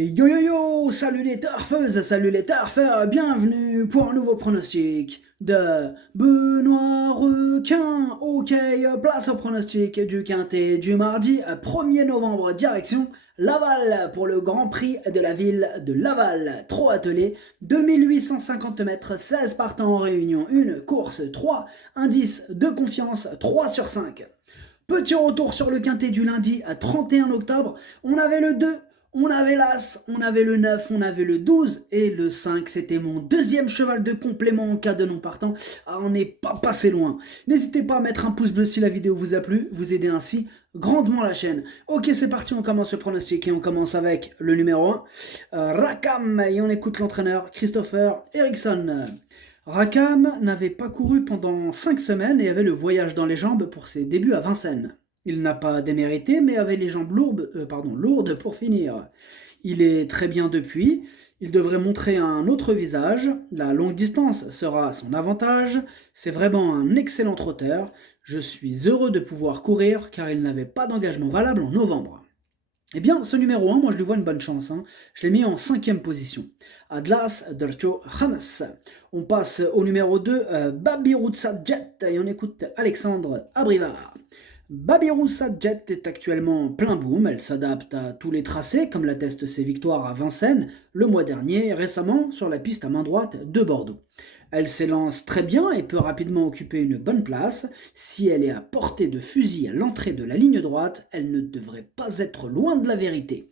Yo yo yo, salut les turfeuses, salut les turfeurs, bienvenue pour un nouveau pronostic de Benoît Requin. Ok, place au pronostic du Quintet du mardi 1er novembre, direction Laval pour le Grand Prix de la ville de Laval. 3 attelés, 2850 mètres, 16 partants en réunion, une course, 3 indices de confiance, 3 sur 5. Petit retour sur le Quintet du lundi à 31 octobre, on avait le 2, on avait l'As, on avait le 9, on avait le 12 et le 5, c'était mon deuxième cheval de complément en cas de non partant. Ah, on n'est pas passé loin. N'hésitez pas à mettre un pouce bleu si la vidéo vous a plu, vous aidez ainsi grandement la chaîne. Ok, c'est parti, on commence le pronostic et on commence avec le numéro 1, Rakam, et on écoute l'entraîneur Christopher Eriksson. Rakam n'avait pas couru pendant 5 semaines et avait le voyage dans les jambes pour ses débuts à Vincennes. Il n'a pas démérité, mais avait les jambes lourdes pour finir. Il est très bien depuis, il devrait montrer un autre visage, la longue distance sera à son avantage, c'est vraiment un excellent trotteur, je suis heureux de pouvoir courir car il n'avait pas d'engagement valable en novembre. Eh bien, ce numéro 1, moi je lui vois une bonne chance. Je l'ai mis en 5e position. Adlas Dercho Hamas. On passe au numéro 2, Babiroussa Jet, et on écoute Alexandre Abrivard. Babiroussa Jet est actuellement en plein boom, elle s'adapte à tous les tracés, comme l'attestent ses victoires à Vincennes le mois dernier et récemment sur la piste à main droite de Bordeaux. Elle s'élance très bien et peut rapidement occuper une bonne place. Si elle est à portée de fusil à l'entrée de la ligne droite, elle ne devrait pas être loin de la vérité.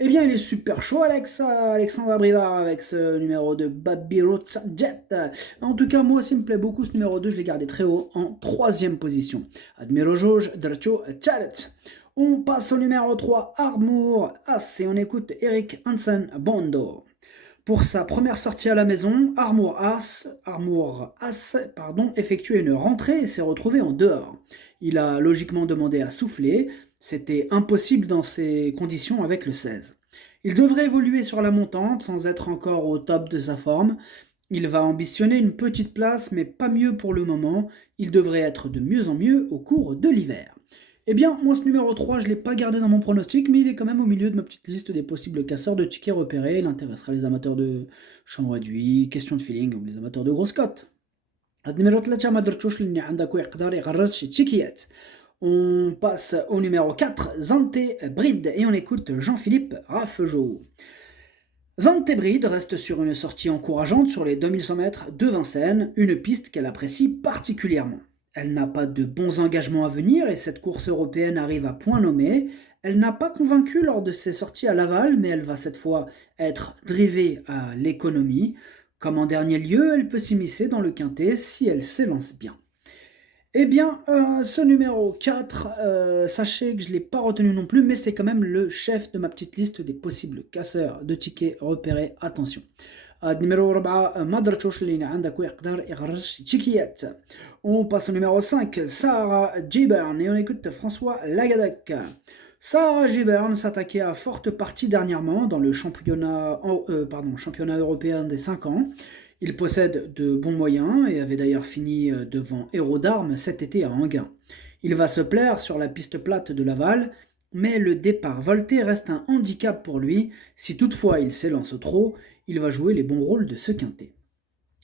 Eh bien, il est super chaud, Alexandre Abrivard, avec ce numéro de Babiroussa Jet. En tout cas, moi aussi, il me plaît beaucoup ce numéro 2, je l'ai gardé très haut en 3e position. Admiro Jauge, Dracho, Chalet. On passe au numéro 3, Armour As, et on écoute Eric Hansen Bondo. Pour sa première sortie à la maison, Armour As effectuait une rentrée et s'est retrouvé en dehors. Il a logiquement demandé à souffler, c'était impossible dans ces conditions avec le 16. Il devrait évoluer sur la montante sans être encore au top de sa forme. Il va ambitionner une petite place, mais pas mieux pour le moment. Il devrait être de mieux en mieux au cours de l'hiver. Eh bien, moi, ce numéro 3, je ne l'ai pas gardé dans mon pronostic, mais il est quand même au milieu de ma petite liste des possibles casseurs de tickets repérés. Il intéressera les amateurs de champ réduit, question de feeling ou les amateurs de grosses cotes. On passe au numéro 4, Zante Bride, et on écoute Jean-Philippe Raffegeau. Zante Bride reste sur une sortie encourageante sur les 2100 mètres de Vincennes, une piste qu'elle apprécie particulièrement. Elle n'a pas de bons engagements à venir et cette course européenne arrive à point nommé. Elle n'a pas convaincu lors de ses sorties à Laval, mais elle va cette fois être drivée à l'économie. Comme en dernier lieu, elle peut s'immiscer dans le quintet si elle s'élance bien. Eh bien, ce numéro 4, sachez que je ne l'ai pas retenu non plus, mais c'est quand même le chef de ma petite liste des possibles casseurs de tickets repérés. Attention. Numéro 4, ما درتوش اللي عندك ويقدر يغرس تيكيات. On passe au numéro 5, Sarah Gibern, et on écoute François Lagadec. Sarah Gibern s'attaquait à forte partie dernièrement dans le championnat européen des 5 ans. Il possède de bons moyens et avait d'ailleurs fini devant Héros d'Armes cet été à Enghien. Il va se plaire sur la piste plate de Laval, mais le départ volté reste un handicap pour lui. Si toutefois il s'élance au trot, il va jouer les bons rôles de ce quintet.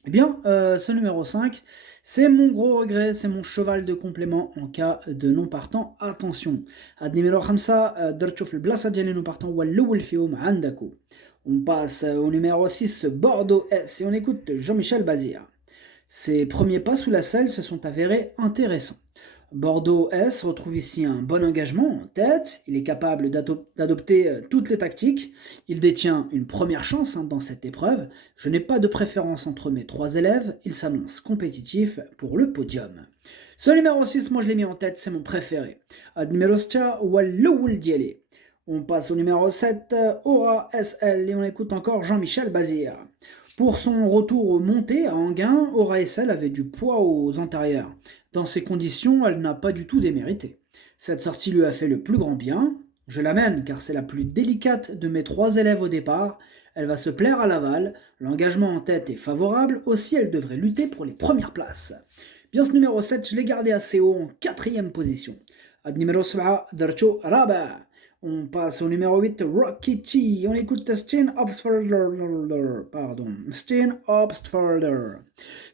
Eh bien, ce numéro 5, c'est mon gros regret, c'est mon cheval de complément en cas de non partant. Attention, ad numéro 5 درت في البلاصه ديال non partant هو الاول فيهم عندكم. On passe au numéro 6, Bordeaux S, et on écoute Jean-Michel Bazir. Ses premiers pas sous la selle se sont avérés intéressants. Bordeaux S retrouve ici un bon engagement en tête, il est capable d'adopter toutes les tactiques, il détient une première chance dans cette épreuve, je n'ai pas de préférence entre mes 3 élèves, il s'annonce compétitif pour le podium. Ce numéro 6, moi je l'ai mis en tête, c'est mon préféré. Numéro 7, Walloul Dielé. On passe au numéro 7, Aura SL, et on écoute encore Jean-Michel Bazir. Pour son retour aux montées à Enghien, Aura SL avait du poids aux antérieurs. Dans ces conditions, elle n'a pas du tout démérité. Cette sortie lui a fait le plus grand bien. Je l'amène car c'est la plus délicate de mes 3 élèves au départ. Elle va se plaire à Laval. L'engagement en tête est favorable. Aussi, elle devrait lutter pour les premières places. Bien, ce numéro 7, je l'ai gardé assez haut en 4e position. Ad numéro 7, Dercho Rabat. On passe au numéro 8, Rocky T. On écoute Steen Obstfelder.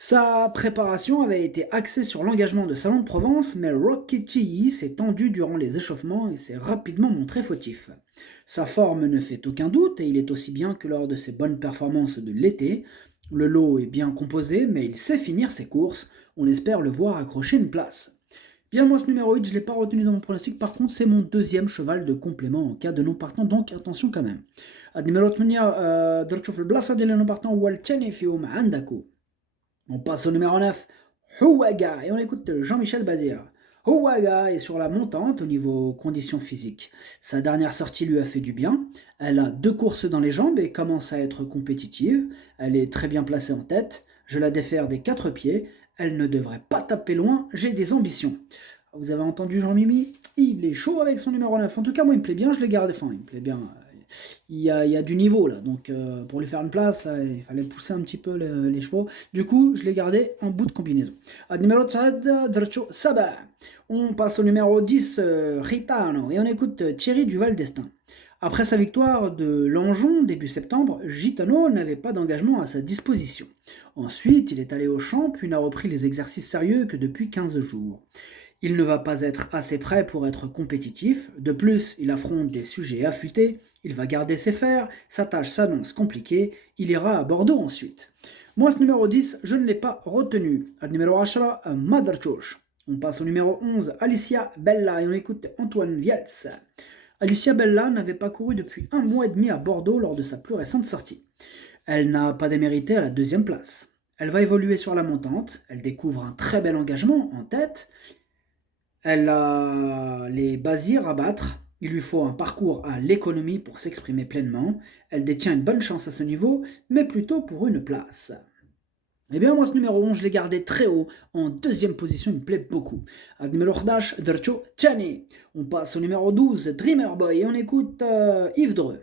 Sa préparation avait été axée sur l'engagement de Salon de Provence, mais Rocky T s'est tendu durant les échauffements et s'est rapidement montré fautif. Sa forme ne fait aucun doute et il est aussi bien que lors de ses bonnes performances de l'été. Le lot est bien composé, mais il sait finir ses courses. On espère le voir accrocher une place. Bien, moi, ce numéro 8, je ne l'ai pas retenu dans mon pronostic. Par contre, c'est mon deuxième cheval de complément en cas de non partant. Donc, attention quand même. Numéro 8, درتو في البلاصة ديال non partant هو الثاني فيهم عندكو. On passe au numéro 9, Houaga. Et on écoute Jean-Michel Bazir. Houaga est sur la montante au niveau conditions physiques. Sa dernière sortie lui a fait du bien. Elle a 2 courses dans les jambes et commence à être compétitive. Elle est très bien placée en tête. Je la défère des 4 pieds. Elle ne devrait pas taper loin, j'ai des ambitions. Vous avez entendu Jean-Mimi? Il est chaud avec son numéro 9. En tout cas, moi, il me plaît bien, je l'ai gardé. Enfin, il me plaît bien. Il y a du niveau, là. Donc, pour lui faire une place, là, il fallait pousser un petit peu les chevaux. Du coup, je l'ai gardé en bout de combinaison. Numéro 7, Dracho Saba. On passe au numéro 10, Ritano. Et on écoute Thierry Duval d'Estaing. Après sa victoire de Langeon début septembre, Gitano n'avait pas d'engagement à sa disposition. Ensuite, il est allé au champ, puis n'a repris les exercices sérieux que depuis 15 jours. Il ne va pas être assez prêt pour être compétitif. De plus, il affronte des sujets affûtés. Il va garder ses fers. Sa tâche s'annonce compliquée. Il ira à Bordeaux ensuite. Moi, ce numéro 10, je ne l'ai pas retenu. Numéro 10, Madarchosh. On passe au numéro 11, Alicia Bella. Et on écoute Antoine Viels. Alicia Bella n'avait pas couru depuis 1 mois et demi à Bordeaux lors de sa plus récente sortie. Elle n'a pas démérité à la 2e place. Elle va évoluer sur la montante, elle découvre un très bel engagement en tête, elle a les basirs à battre, il lui faut un parcours à l'économie pour s'exprimer pleinement, elle détient une bonne chance à ce niveau, mais plutôt pour une place. Eh bien, moi, ce numéro 11, je l'ai gardé très haut, en 2e position, il me plaît beaucoup. Numéro 11, Dercho Tchani. On passe au numéro 12, Dreamer Boy, et on écoute Yves Dreux.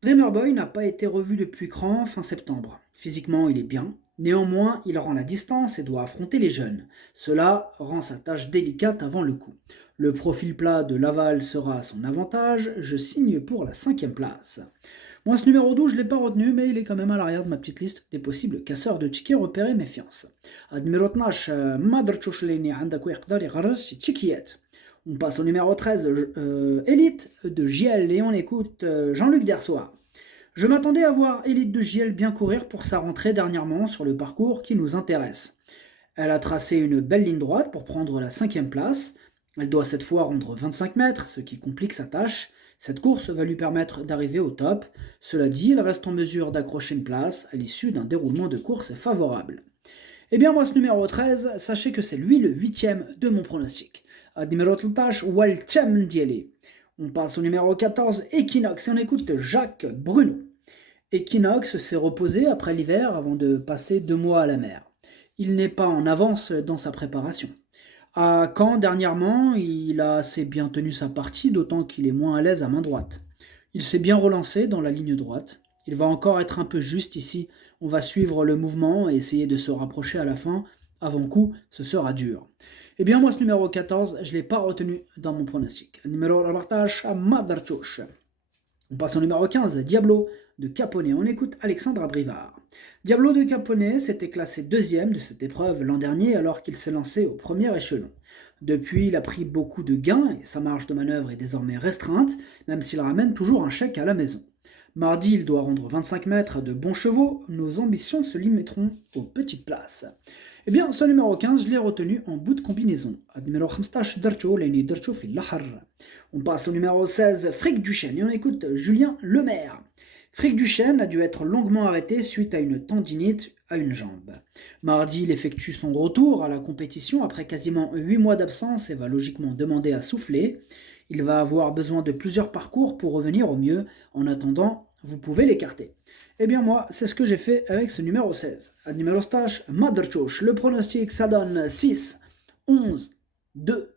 Dreamer Boy n'a pas été revu depuis Cran fin septembre. Physiquement, il est bien. Néanmoins, il rend la distance et doit affronter les jeunes. Cela rend sa tâche délicate avant le coup. Le profil plat de Laval sera à son avantage. Je signe pour la 5e place. Moi, ce numéro 12, je ne l'ai pas retenu, mais il est quand même à l'arrière de ma petite liste des possibles casseurs de tickets repérés méfiance. Numéro 12, Madarchosh عندك يقدر يغرس تيكيات. On passe au numéro 13, Elite de JL, et on écoute Jean-Luc Dersoir. Je m'attendais à voir Elite de JL bien courir pour sa rentrée dernièrement sur le parcours qui nous intéresse. Elle a tracé une belle ligne droite pour prendre la 5e place. Elle doit cette fois rendre 25 mètres, ce qui complique sa tâche. Cette course va lui permettre d'arriver au top. Cela dit, elle reste en mesure d'accrocher une place à l'issue d'un déroulement de course favorable. Eh bien moi, ce numéro 13, sachez que c'est lui le 8e de mon pronostic. Numéro 13, Walchem Diele. On passe au numéro 14, Equinox, et on écoute Jacques Bruno. Equinox s'est reposé après l'hiver avant de passer 2 mois à la mer. Il n'est pas en avance dans sa préparation. À Caen, dernièrement, il a assez bien tenu sa partie, d'autant qu'il est moins à l'aise à main droite. Il s'est bien relancé dans la ligne droite. Il va encore être un peu juste ici. On va suivre le mouvement et essayer de se rapprocher à la fin. Avant coup, ce sera dur. Eh bien, moi, ce numéro 14, je ne l'ai pas retenu dans mon pronostic. Numéro 14, Madarchosh. On passe au numéro 15, Diablo de Caponnet. On écoute Alexandre Brivard. Diablo de Caponnet s'était classé 2e de cette épreuve l'an dernier alors qu'il s'est lancé au premier échelon. Depuis, il a pris beaucoup de gains et sa marge de manœuvre est désormais restreinte, même s'il ramène toujours un chèque à la maison. Mardi, il doit rendre 25 mètres de bons chevaux. Nos ambitions se limiteront aux petites places. Eh bien, ce numéro 15, je l'ai retenu en bout de combinaison. Numéro 15, Dercho, Leni Dercho fi Lahar. On passe au numéro 16, Frick Duchesne, et on écoute Julien Lemaire. Frick Duchesne a dû être longuement arrêté suite à une tendinite à une jambe. Mardi, il effectue son retour à la compétition après quasiment 8 mois d'absence et va logiquement demander à souffler. Il va avoir besoin de plusieurs parcours pour revenir au mieux. En attendant, vous pouvez l'écarter. Eh bien moi, c'est ce que j'ai fait avec ce numéro 16. À numéro stage, Madarchosh. Le pronostic, ça donne 6, 11, 2,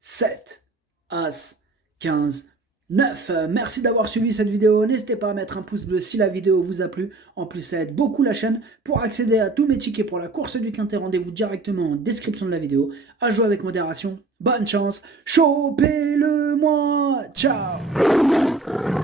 7, As, 15, 9. Merci d'avoir suivi cette vidéo. N'hésitez pas à mettre un pouce bleu si la vidéo vous a plu. En plus, ça aide beaucoup la chaîne. Pour accéder à tous mes tickets pour la course du Quintet, rendez-vous directement en description de la vidéo. À jouer avec modération. Bonne chance. Chopez-le-moi. Ciao.